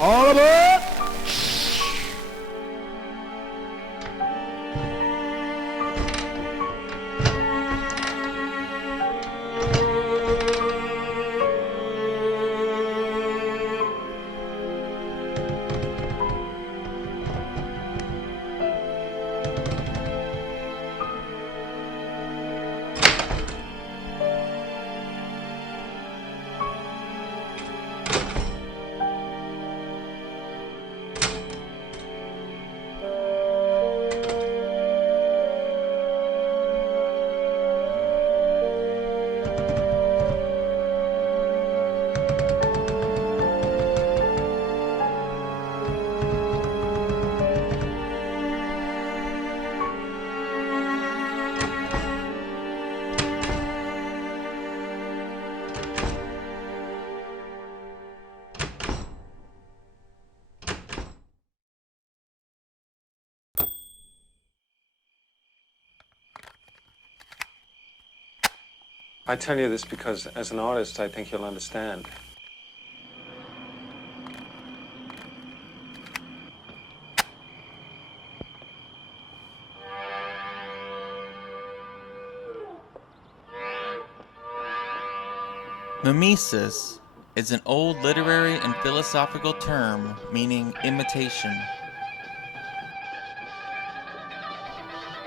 All aboard! I tell you this because, as an artist, I think you'll understand. Mimesis is an old literary and philosophical term meaning imitation.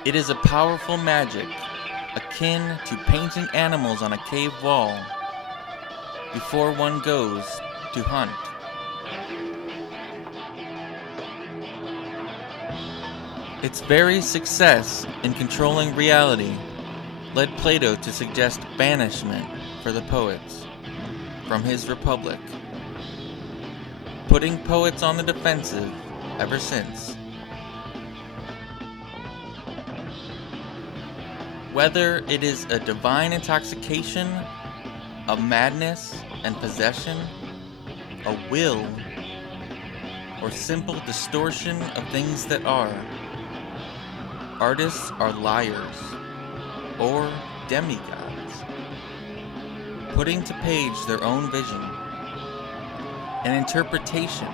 It is a powerful magic akin to painting animals on a cave wall before one goes to hunt. Its very success in controlling reality led Plato to suggest banishment for the poets from his republic, putting poets on the defensive ever since. Whether it is a divine intoxication, a madness and possession, a will, or simple distortion of things that are, artists are liars or demigods, putting to page their own vision, an interpretation,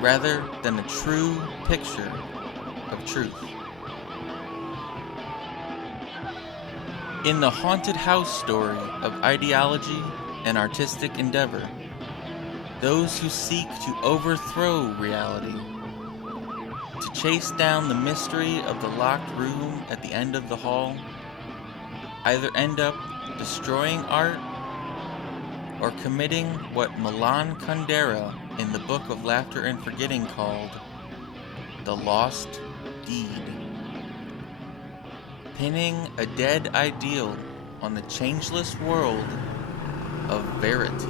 rather than a true picture of truth. In the haunted house story of ideology and artistic endeavor, those who seek to overthrow reality, to chase down the mystery of the locked room at the end of the hall, either end up destroying art or committing what Milan Kundera in the Book of Laughter and Forgetting called the lost deed. Pinning a dead ideal on the changeless world of verity.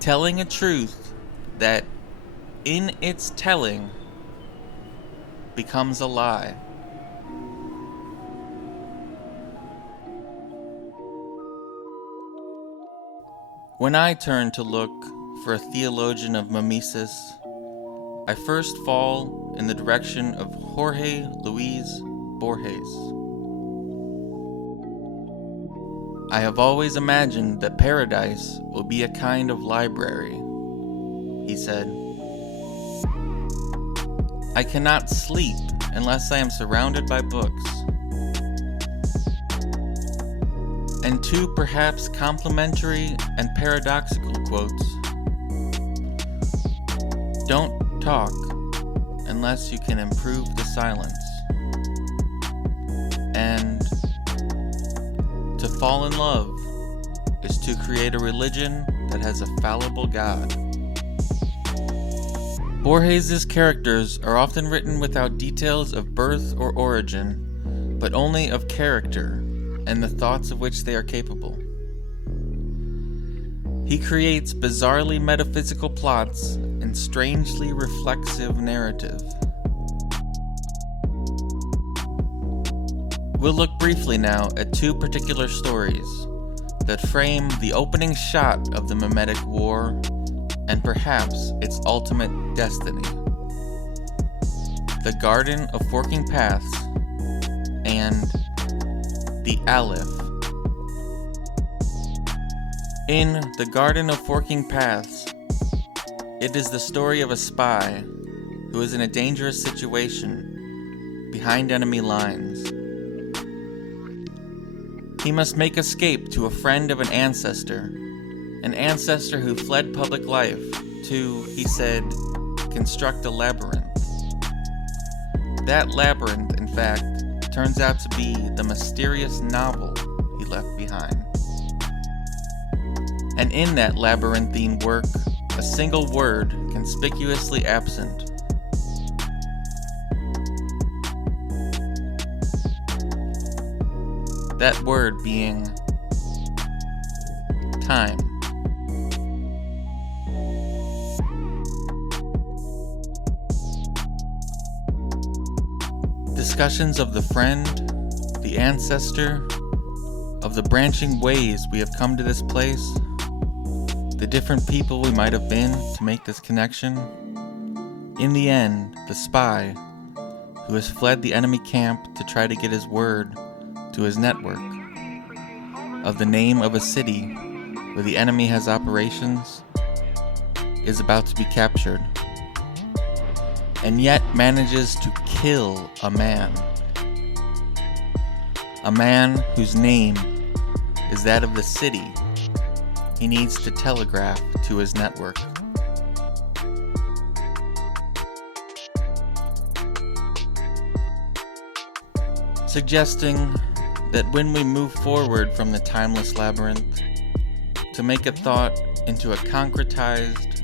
Telling a truth that, in its telling, becomes a lie. When I turn to look for a theologian of mimesis, I first fall in the direction of Jorge Luis Borges. I have always imagined that paradise will be a kind of library, he said. I cannot sleep unless I am surrounded by books. And two perhaps complimentary and paradoxical quotes. Don't talk unless you can improve the silence. And to fall in love is to create a religion that has a fallible God. Borges' characters are often written without details of birth or origin, but only of character and the thoughts of which they are capable. He creates bizarrely metaphysical plots and strangely reflexive narrative. We'll look briefly now at two particular stories that frame the opening shot of the Mimetic War and perhaps its ultimate destiny. The Garden of Forking Paths, and The Aleph. In The Garden of Forking Paths, it is the story of a spy who is in a dangerous situation behind enemy lines. He must make escape to a friend of an ancestor who fled public life to, he said, construct a labyrinth. That labyrinth, in fact, turns out to be the mysterious novel he left behind. And in that labyrinthine work, a single word conspicuously absent. That word being time. Discussions of the friend, the ancestor, of the branching ways we have come to this place, the different people we might have been to make this connection. In the end, the spy, who has fled the enemy camp to try to get his word to his network, of the name of a city where the enemy has operations, is about to be captured, and yet manages to kill a man whose name is that of the city he needs to telegraph to his network. Suggesting that when we move forward from the timeless labyrinth to make a thought into a concretized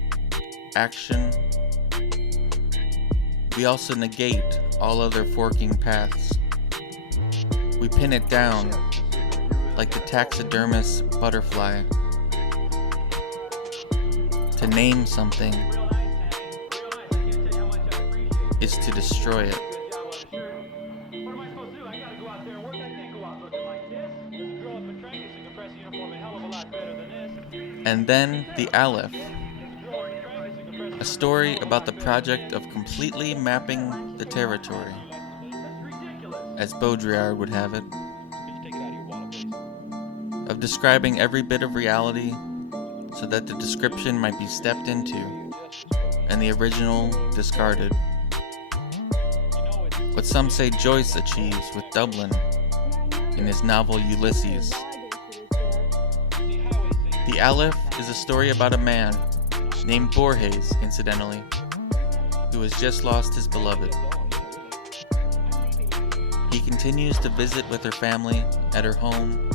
action, we also negate all other forking paths. We pin it down like the taxidermist butterfly. To name something is to destroy it. And then The Aleph, a story about the project of completely mapping the territory, as Baudrillard would have it, of describing every bit of reality so that the description might be stepped into and the original discarded. What some say Joyce achieves with Dublin in his novel Ulysses. The Aleph is a story about a man named Borges, incidentally, who has just lost his beloved. He continues to visit with her family at her home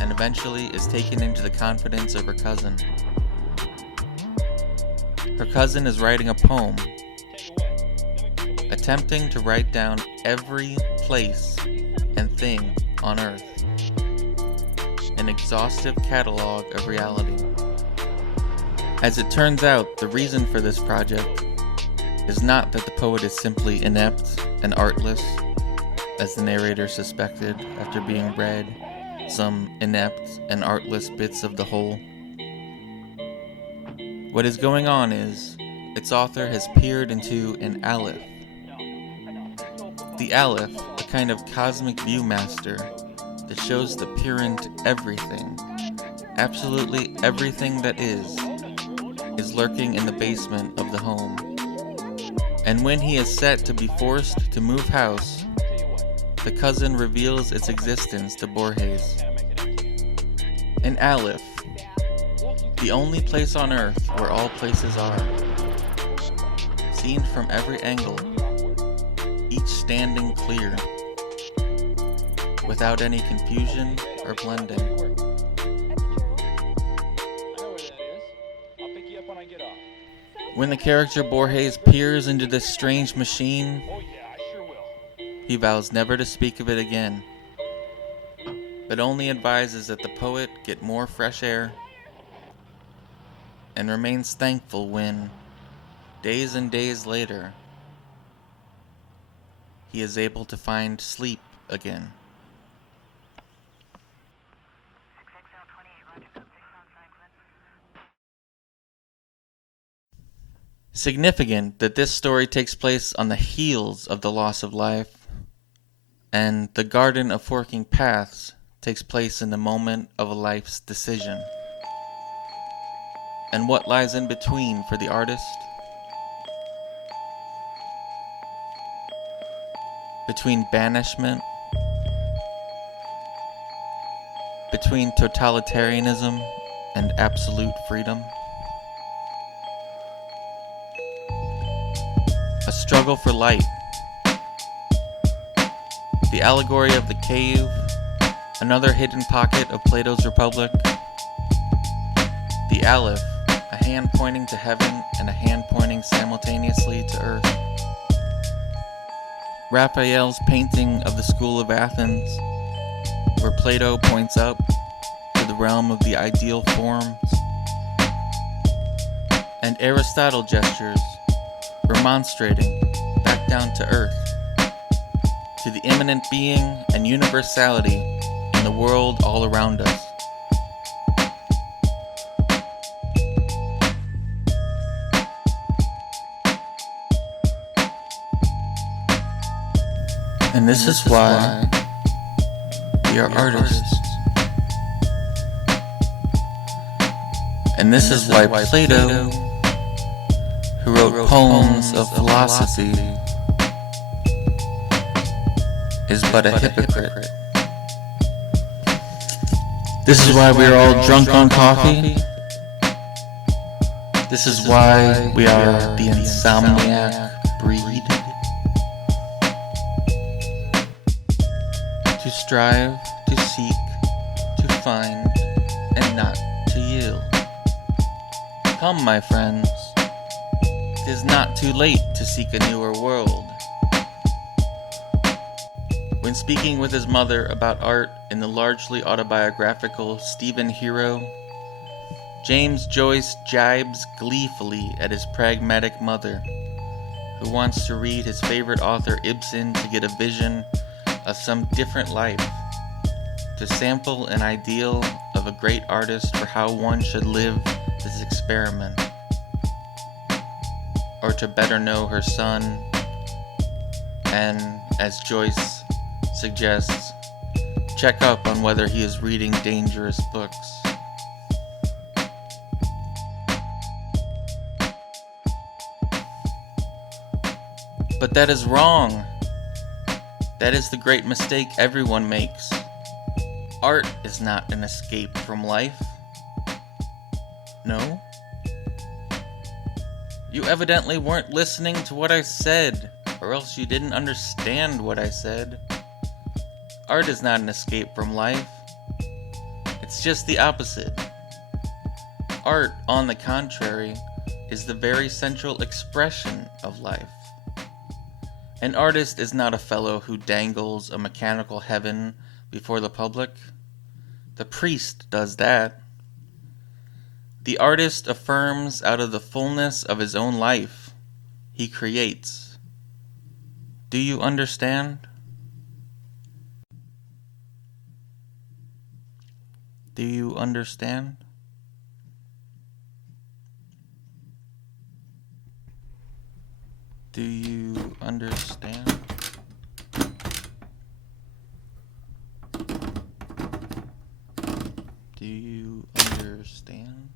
and eventually is taken into the confidence of her cousin. Her cousin is writing a poem, attempting to write down every place and thing on Earth, an exhaustive catalog of reality. As it turns out, the reason for this project is not that the poet is simply inept and artless, as the narrator suspected after being read some inept and artless bits of the whole. What is going on is, its author has peered into an Aleph. The Aleph, a kind of cosmic viewmaster that shows the purent everything, absolutely everything that is lurking in the basement of the home. And when he is set to be forced to move house, the cousin reveals its existence to Borges. An Aleph, the only place on Earth where all places are, seen from every angle, each standing clear, without any confusion or blending. When the character Borges peers into this strange machine, he vows never to speak of it again, but only advises that the poet get more fresh air, and remains thankful when, days and days later, he is able to find sleep again. Significant that this story takes place on the heels of the loss of life, and the Garden of Forking Paths takes place in the moment of a life's decision. And what lies in between for the artist? Between banishment, between totalitarianism and absolute freedom. A struggle for light. The allegory of the cave, another hidden pocket of Plato's Republic. The Aleph, a hand pointing to heaven and a hand pointing simultaneously to earth. Raphael's painting of the School of Athens, where Plato points up to the realm of the ideal forms. And Aristotle gestures, remonstrating back down to earth, to the immanent being and universality in the world all around us. And this is why we are artists. And this is why Plato, who wrote poems of philosophy, is but a hypocrite. This is why we are all drunk on coffee. This is why we are the insomniac breed. To strive, to seek, to find, and not to yield. Come, my friends, 'tis not too late to seek a newer world. When speaking with his mother about art in the largely autobiographical Stephen Hero, James Joyce jibes gleefully at his pragmatic mother, who wants to read his favorite author Ibsen to get a vision of some different life, to sample an ideal of a great artist for how one should live this experiment, or to better know her son, and, as Joyce suggests, check up on whether he is reading dangerous books. But that is wrong. That is the great mistake everyone makes. Art is not an escape from life. No? You evidently weren't listening to what I said, or else you didn't understand what I said. Art is not an escape from life. It's just the opposite. Art, on the contrary, is the very central expression of life. An artist is not a fellow who dangles a mechanical heaven before the public. The priest does that. The artist affirms out of the fullness of his own life. He creates. Do you understand? Do you understand? Do you understand? Do you understand?